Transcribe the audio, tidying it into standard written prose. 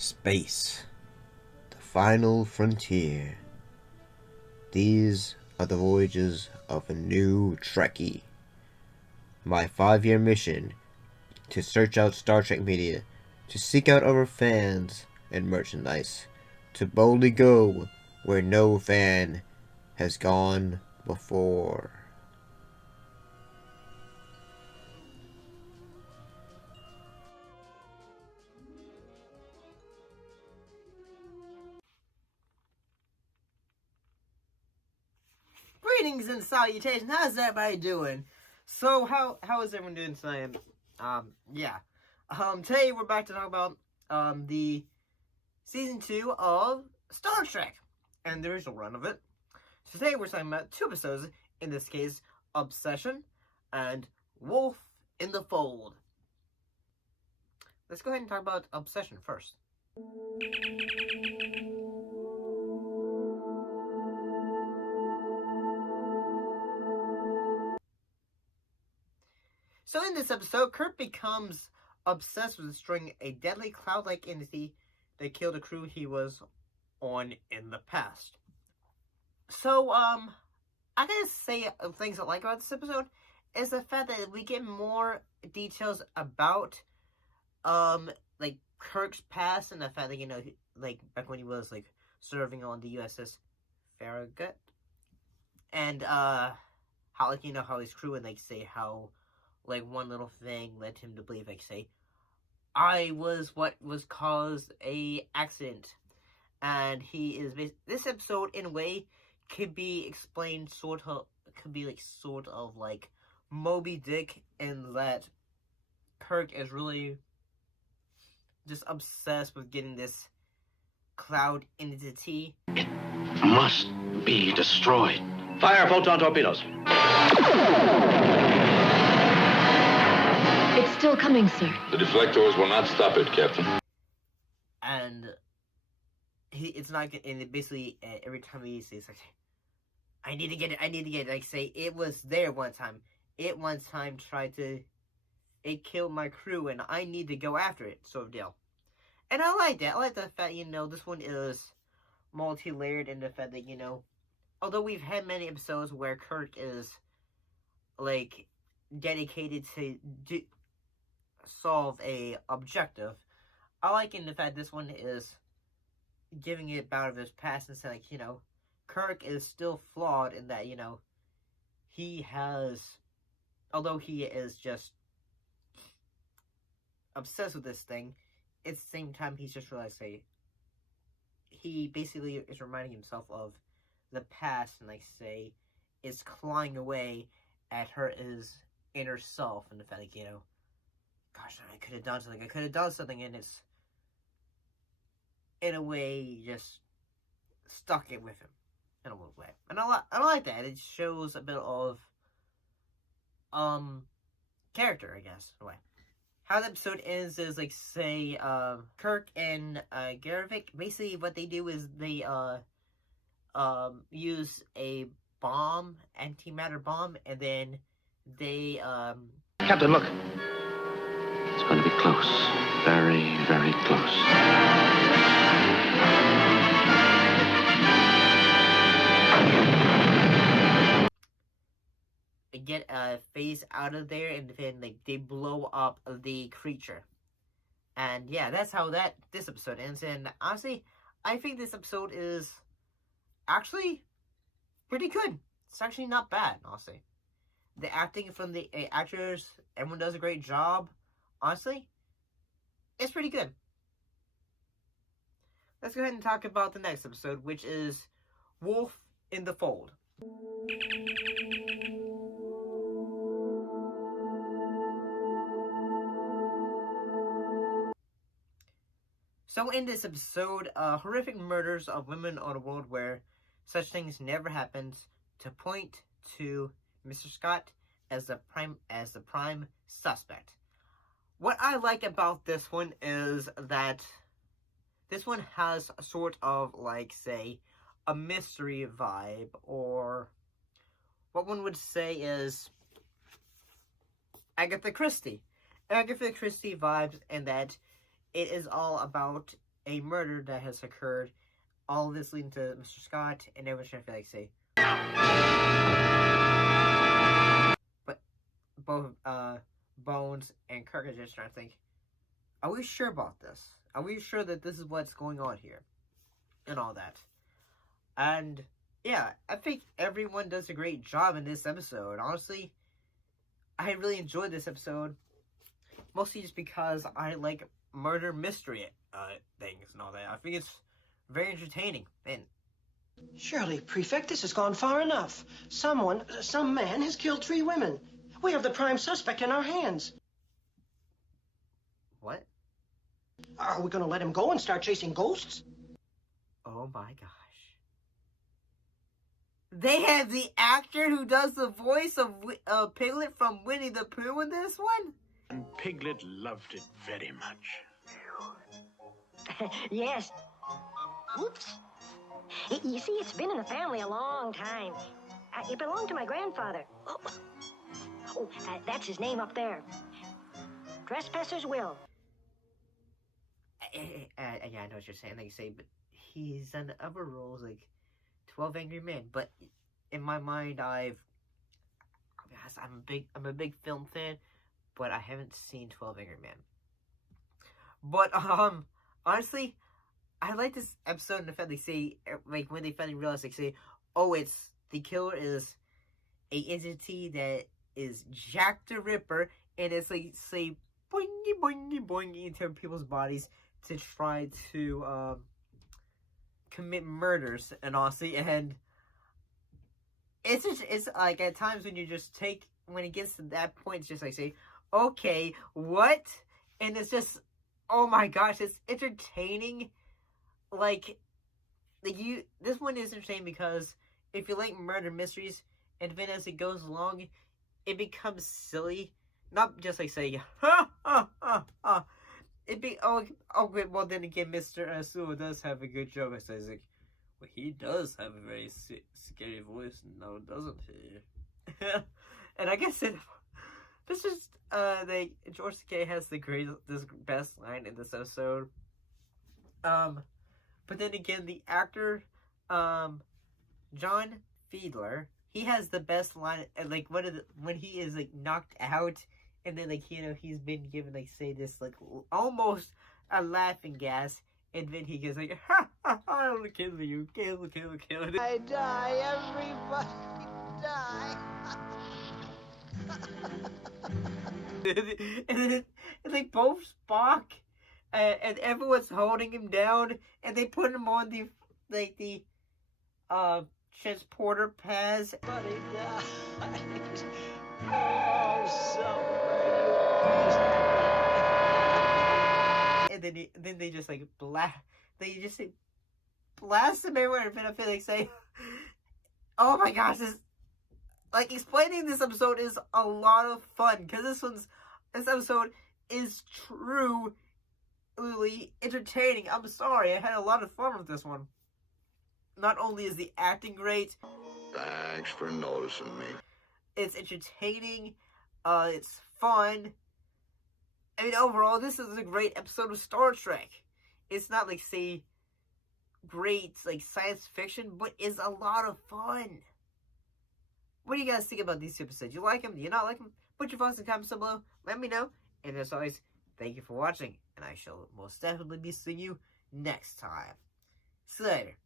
Space, the final frontier. These are the voyages of a new Trekkie. My 5-year mission to search out Star Trek media, to seek out our fans and merchandise, to boldly go where no fan has gone before. Greetings and salutations. How's everybody doing? So how is everyone doing tonight? Today we're back to talk about the season 2 of Star Trek and the original run of it. So today we're talking about 2 episodes. In this case, Obsession and Wolf in the Fold. Let's go ahead and talk about Obsession first. So in this episode, Kirk becomes obsessed with destroying a deadly cloud-like entity that killed a crew he was on in the past. So, I gotta say things I like about this episode is the fact that we get more details about, like, Kirk's past and the fact that, like, back when he was, like, serving on the USS Farragut. And, how, like, how his crew and, like, say how, like, one little thing led him to believe, like, say, I was what was caused a accident. And he is, this episode, in a way, could be explained sort of like Moby Dick, in that Kirk is really just obsessed with getting this cloud entity. It must be destroyed. Fire photon torpedoes. It's still coming, sir. The deflectors will not stop it, Captain. And it's not, and it basically, every time he says, like, I need to get it, like, say, it was there one time. It one time it killed my crew, and I need to go after it, sort of deal. And I like that. I like the fact, this one is multi-layered in the fact that, although we've had many episodes where Kirk is, like, dedicated to solve a objective, I like in the fact this one is giving it about of his past and saying, like, Kirk is still flawed in that, he has, although he is just obsessed with this thing, at the same time he's just realized, say, he basically is reminding himself of the past and, like, say, is clawing away at his inner self and the fact, like, gosh, I could have done something, and it's, in a way, just stuck it with him, in a little way. And I like that. It shows a bit of, character, I guess, in a way. How the episode ends is, like, say, Kirk and, Garvik, basically what they do is they, use a bomb, antimatter bomb, and then they, Captain, look. It's going to be close. Very, very close. get a phase out of there, and then, like, they blow up the creature. And yeah, that's how this episode ends. And honestly, I think this episode is actually pretty good. It's actually not bad, honestly. The acting from the actors, everyone does a great job. Honestly, it's pretty good. Let's go ahead and talk about the next episode, which is Wolf in the Fold. So in this episode, horrific murders of women on a world where such things never happened, to point to Mr. Scott as the prime suspect. What I like about this one is that this one has a sort of, like, say, a mystery vibe, or what one would say is Agatha Christie vibes, in that it is all about a murder that has occurred. All of this leading to Mr. Scott, and everyone's trying to say, but both Bones and Kirk are just trying to think, are we sure about this? Are we sure that this is what's going on here? And all that. And yeah, I think everyone does a great job in this episode. Honestly, I really enjoyed this episode. Mostly just because I like murder mystery things and all that. I think it's very entertaining. And Surely, Prefect, this has gone far enough. Some man has killed 3 women. We have the prime suspect in our hands. what? Are we going to let him go and start chasing ghosts? Oh my gosh. They have the actor who does the voice of Piglet from Winnie the Pooh in this one? And Piglet loved it very much. Yes. Oops. You see, it's been in the family a long time. It belonged to my grandfather. That's his name up there. Trespassers will. Yeah, I know what you're saying. Like you say, but he's done other roles like 12 Angry Men. But in my mind, I'm a big film fan, but I haven't seen 12 Angry Men. But honestly, I like this episode in the fact they say, like, when they finally realize, like, say, oh, it's the killer is a entity that is Jack the Ripper, and it's like, say, boingy boingy boingy into people's bodies to try to commit murders. And honestly, and it's like at times when when it gets to that point, it's just like, say, okay, what? And it's just, oh my gosh, it's entertaining. This one is entertaining because if you like murder mysteries, and then as it goes along, it becomes silly. Not just like saying, ha ha ha ha. Great, well then again, Mr. Sewell does have a good joke. It says like, well, he does have a very scary voice, now doesn't he? And I guess this is George Takei has this best line in this episode. But then again, the actor, John Fiedler, he has the best line, like, when he is, like, knocked out, and then, like, he's been given, like, say, this, like, almost a laughing gas, and then he goes, like, ha, ha, ha, I'll kill you, kill. I die, everybody die. and they both Spock, and everyone's holding him down, and they put him on the transporter pads. Everybody died. Oh, somebody. And then they just like blast him everywhere, and I feel like saying, oh my gosh, explaining this episode is a lot of fun, because this episode is truly entertaining. I'm sorry, I had a lot of fun with this one. Not only is the acting great, Thanks for noticing me. it's entertaining, it's fun. I mean, overall, this is a great episode of Star Trek. It's not like, say, great, like, science fiction, but it's a lot of fun. What do you guys think about these two episodes? You like them? Do you not like them? Put your thoughts in the comments below. Let me know. And as always, thank you for watching. And I shall most definitely be seeing you next time. See you later.